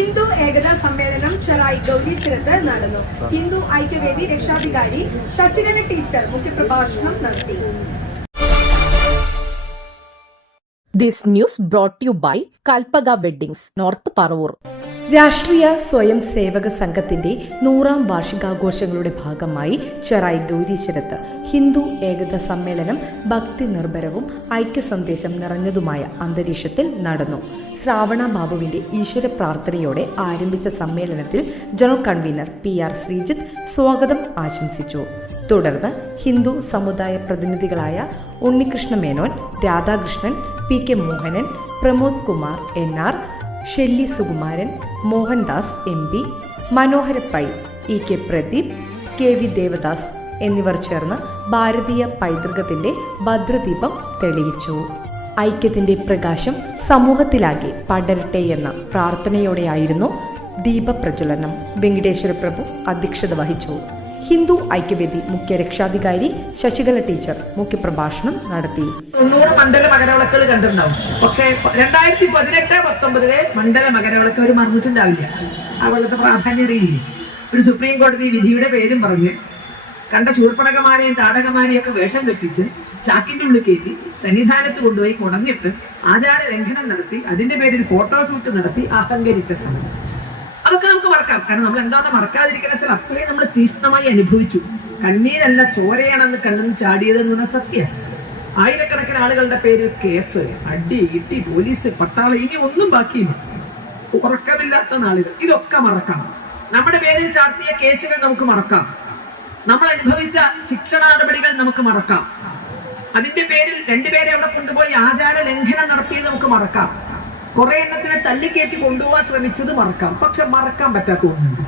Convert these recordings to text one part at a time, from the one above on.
ഹിന്ദു ഏകതാ സമ്മേളനം ചെറായി ഗൗരീശ്വരത്ത് നടന്നു. ഹിന്ദു ഐക്യവേദി രക്ഷാധികാരി ശശികല ടീച്ചർ മുഖ്യപ്രഭാഷണം നടത്തി. This news brought to you by Kalpaga Weddings, North Paravur. രാഷ്ട്രീയ സ്വയം സേവക സംഘത്തിന്റെ 100ാം വാർഷികാഘോഷങ്ങളുടെ ഭാഗമായി ചെറായി ഗൗരീശ്വരത്ത് ഹിന്ദു ഏകതാ സമ്മേളനം ഭക്തി നിർഭരവും ഐക്യസന്ദേശം നിറഞ്ഞതുമായ അന്തരീക്ഷത്തിൽ നടന്നു. ശ്രാവണ ബാബുവിന്റെ ഈശ്വര പ്രാർത്ഥനയോടെ ആരംഭിച്ച സമ്മേളനത്തിൽ ജനറൽ കൺവീനർ PR ശ്രീജിത്ത് സ്വാഗതം ആശംസിച്ചു. തുടർന്ന് ഹിന്ദു സമുദായ പ്രതിനിധികളായ Unnikrishna Menon, Radhakrishnan, PK Mohanan, Pramod Kumar NR, Shelly Sukumaran, Mohandas MP, Manohara Pai, EK Pradeep, KV Devadas എന്നിവർ ചേർന്ന് ഭാരതീയ പൈതൃകത്തിന്റെ ഭദ്രദീപം തെളിയിച്ചു. ഐക്യത്തിന്റെ പ്രകാശം സമൂഹത്തിലാകെ പടരട്ടെ എന്ന പ്രാർത്ഥനയോടെയായിരുന്നു ദീപപ്രജ്വലനം. വെങ്കടേശ്വര പ്രഭു അധ്യക്ഷത വഹിച്ചു. ഹിന്ദു ഐക്യവേദി മുഖ്യ രക്ഷാധികാരി ശശികല ടീച്ചർ മുഖ്യപ്രഭാഷണം നടത്തി. 90 മണ്ഡല മകരവിളക്കുകൾ കണ്ടിട്ടുണ്ടാവും. പക്ഷേ 2018-19 മണ്ഡല മകരവിളക്ക് ഒരു മറന്നിട്ടുണ്ടാവില്ല. അവളുടെ പ്രാധാന്യം അറിയില്ലേ? ഒരു സുപ്രീം കോടതി വിധിയുടെ പേരും പറഞ്ഞ് കണ്ട ശൂർപ്പണകമാരെയും താടകമാരെയും ഒക്കെ വേഷം കെട്ടിച്ച് ചാക്കിന്റെ ഉള്ളിൽ കയറ്റി സന്നിധാനത്ത് കൊണ്ടുപോയി കുടഞ്ഞിട്ട് ആചാര ലംഘനം നടത്തി അതിന്റെ പേരിൽ ഫോട്ടോഷൂട്ട് നടത്തി അഹങ്കരിച്ച സമയം അതൊക്കെ നമുക്ക് മറക്കാം. കാരണം നമ്മൾ എന്താണെന്ന് മറക്കാതിരിക്കുന്ന വെച്ചാൽ അത്രയും നമ്മൾ തീക്ഷ്ണമായി അനുഭവിച്ചു. കണ്ണീരല്ല ചോരയാണെന്ന് കണ്ണെന്ന് ചാടിയതെന്ന് പറഞ്ഞാൽ സത്യം. ആയിരക്കണക്കിന് ആളുകളുടെ പേരിൽ കേസ്, അടി, ഇട്ടി, പോലീസ്, പട്ടാളം, ഇനി ഒന്നും ബാക്കിയില്ല. ഉറക്കമില്ലാത്ത നാളുകൾ, ഇതൊക്കെ മറക്കാം. നമ്മുടെ പേരിൽ ചാർത്തിയ കേസുകൾ നമുക്ക് മറക്കാം. നമ്മൾ അനുഭവിച്ച ശിക്ഷണ നടപടികൾ നമുക്ക് മറക്കാം. അതിന്റെ പേരിൽ രണ്ടുപേരെ അവിടെ കൊണ്ടുപോയി ആചാര ലംഘനം നടത്തിയത് നമുക്ക് മറക്കാം. കുറെ എണ്ണത്തിനെ തല്ലിക്കയറ്റി കൊണ്ടുപോകാൻ ശ്രമിച്ചത് മറക്കാം. പക്ഷെ മറക്കാൻ പറ്റാത്ത ഒന്നുണ്ട്.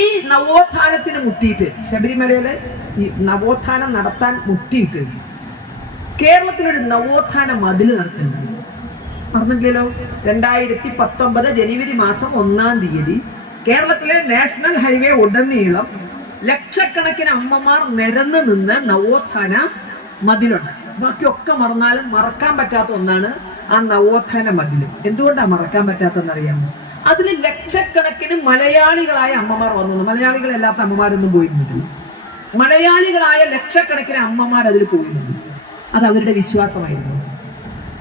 ഈ നവോത്ഥാനത്തിന് മുട്ടിയിട്ട്, ശബരിമലയില് ഈ നവോത്ഥാനം നടത്താൻ മുട്ടിയിട്ട് കേരളത്തിലൊരു നവോത്ഥാന മതിൽ നടത്തുന്നുണ്ട്. പറഞ്ഞില്ലല്ലോ? 2019 ജനുവരി മാസം 1-ാം തീയതി കേരളത്തിലെ നാഷണൽ ഹൈവേ ഉടനീളം ലക്ഷക്കണക്കിന് അമ്മമാർ നിരന്ന് നിന്ന് നവോത്ഥാന മതിലുണ്ട്. ബാക്കിയൊക്കെ മറന്നാലും മറക്കാൻ പറ്റാത്ത ഒന്നാണ് ആ നവോത്ഥാന മതിലും. എന്തുകൊണ്ടാണ് മറക്കാൻ പറ്റാത്തതെന്നറിയാമോ? അതിൽ ലക്ഷക്കണക്കിന് മലയാളികളായ അമ്മമാർ വന്നു. മലയാളികളല്ലാത്ത അമ്മമാരൊന്നും പോയിരുന്നില്ല. മലയാളികളായ ലക്ഷക്കണക്കിന് അമ്മമാർ അതിൽ പോയിരുന്നു. അത് അവരുടെ വിശ്വാസമായിരുന്നു.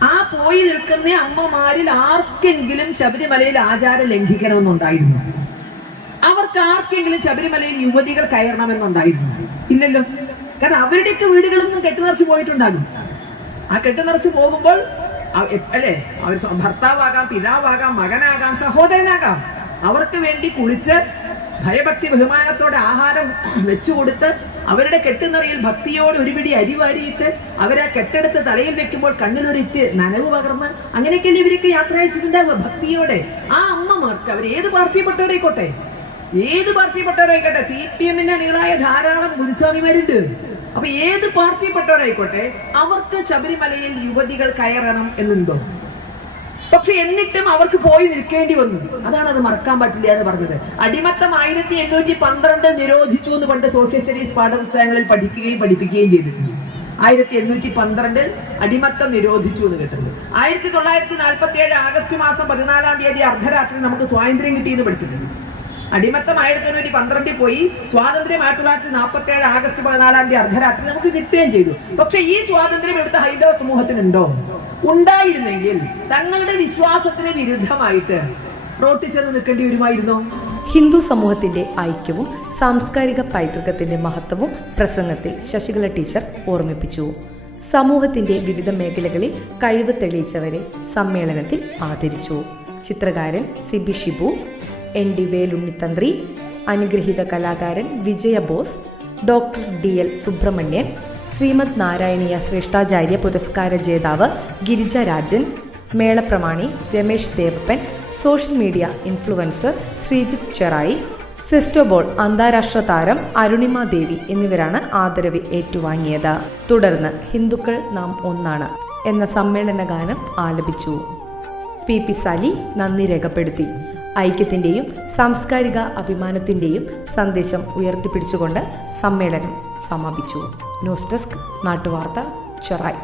ആ പോയി നിൽക്കുന്ന അമ്മമാരിൽ ആർക്കെങ്കിലും ശബരിമലയിൽ ആചാരം ലംഘിക്കണമെന്നുണ്ടായിരുന്നു? അവർക്ക് ആർക്കെങ്കിലും ശബരിമലയിൽ യുവതികൾ കയറണമെന്നുണ്ടായിരുന്നു? ഇല്ലല്ലോ. കാരണം അവരുടെയൊക്കെ വീടുകളൊന്നും കെട്ടുനിറച്ച് പോയിട്ടുണ്ടാകും. ആ കെട്ടുനിറച്ച് പോകുമ്പോൾ അല്ലേ, അവർ ഭർത്താവാകാം, പിതാവാകാം, മകനാകാം, സഹോദരനാകാം. അവർക്ക് വേണ്ടി കുളിച്ച് ഭയഭക്തി ബഹുമാനത്തോടെ ആഹാരം വെച്ചുകൊടുത്ത് അവരുടെ കെട്ടുനിറയിൽ ഭക്തിയോട് ഒരു പിടി അരി വാരിയിട്ട് അവരെ കെട്ടെടുത്ത് തലയിൽ വെക്കുമ്പോൾ കണ്ണിലൊരിറ്റ് നനവ് പകർന്ന് അങ്ങനെയൊക്കെയല്ലേ ഇവരൊക്കെ യാത്ര അയച്ചിട്ടുണ്ടാവുക ഭക്തിയോടെ. ആ അമ്മമാർക്ക് അവർ ഏത് പാർട്ടിപ്പെട്ടവരായിക്കോട്ടെ, CPM-ന്റെ അണികളായ ധാരാളം ഗുരുസ്വാമിമാരുണ്ട്. അപ്പൊ ഏത് പാർട്ടിപ്പെട്ടവരായിക്കോട്ടെ അവർക്ക് ശബരിമലയിൽ യുവതികൾ കയറണം എന്നുണ്ടോ? പക്ഷെ എന്നിട്ടും അവർക്ക് പോയി നിൽക്കേണ്ടി വന്നു. അതാണ് അത് മറക്കാൻ പറ്റില്ല എന്ന് പറഞ്ഞത്. അടിമത്തം 1812 നിരോധിച്ചു എന്ന് പണ്ട് സോഷ്യൽ സ്റ്റഡീസ് പാഠപുസ്തകങ്ങളിൽ പഠിപ്പിക്കുകയും ചെയ്തിട്ടുണ്ട്. 1812 അടിമത്തം നിരോധിച്ചു എന്ന് കേട്ടത്. 1947 ആഗസ്റ്റ് മാസം 14-ാം തീയതി അർദ്ധരാത്രി നമുക്ക് സ്വാതന്ത്ര്യം കിട്ടിയെന്ന് പഠിച്ചിട്ടുണ്ട്. അടിമത്തം 1912 പോയി, സ്വാതന്ത്ര്യം 1947 ആഗസ്റ്റ് 14-ാം തീയതി അർദ്ധരാത്രി നമുക്ക് കിട്ടുകയും ചെയ്തു. പക്ഷെ ഈ സ്വാതന്ത്ര്യം ഇവിടുത്തെ ഹൈന്ദവ സമൂഹത്തിനുണ്ടോ? ഉണ്ടായിരുന്നെങ്കിൽ തങ്ങളുടെ വിശ്വാസത്തിന് വിരുദ്ധമായിട്ട് റോട്ടിൽ ചെന്ന് നിൽക്കേണ്ടി വരുമായിരുന്നോ? ഹിന്ദു സമൂഹത്തിന്റെ ഐക്യവും സാംസ്കാരിക പൈതൃകത്തിന്റെ മഹത്വവും പ്രസംഗത്തിൽ ശശികല ടീച്ചർ ഓർമ്മിപ്പിച്ചു. സമൂഹത്തിന്റെ വിവിധ മേഖലകളിൽ കഴിവ് തെളിയിച്ചവരെ സമ്മേളനത്തിൽ ആദരിച്ചു. ചിത്രകാരൻ CB ഷിബു, ND വേലുണ്ണിത്തന്ത്രി, അനുഗ്രഹീത കലാകാരൻ വിജയ ബോസ്, ഡോക്ടർ DL സുബ്രഹ്മണ്യൻ, ശ്രീമദ് നാരായണീയ ശ്രേഷ്ഠാചാര്യ പുരസ്കാര ജേതാവ് ഗിരിജ രാജൻ, മേളപ്രമാണി Ramesh Devappan, social media influencer Sreejith Cherai, cestoball അന്താരാഷ്ട്ര താരം അരുണിമ ദേവി എന്നിവരാണ് ആദരവ് ഏറ്റുവാങ്ങിയത്. തുടർന്ന് ഹിന്ദുക്കൾ നാം ഒന്നാണ് എന്ന സമ്മേളന ഗാനം ആലപിച്ചു. PP സാലി നന്ദി രേഖപ്പെടുത്തി. ഐക്യത്തിന്റെയും സാംസ്കാരിക അഭിമാനത്തിന്റെയും സന്ദേശം ഉയർത്തിപ്പിടിച്ചുകൊണ്ട് സമ്മേളനം സമാപിച്ചു. ന്യൂസ് ഡെസ്ക്, നാട്ടുവാർത്ത, ചെറായി.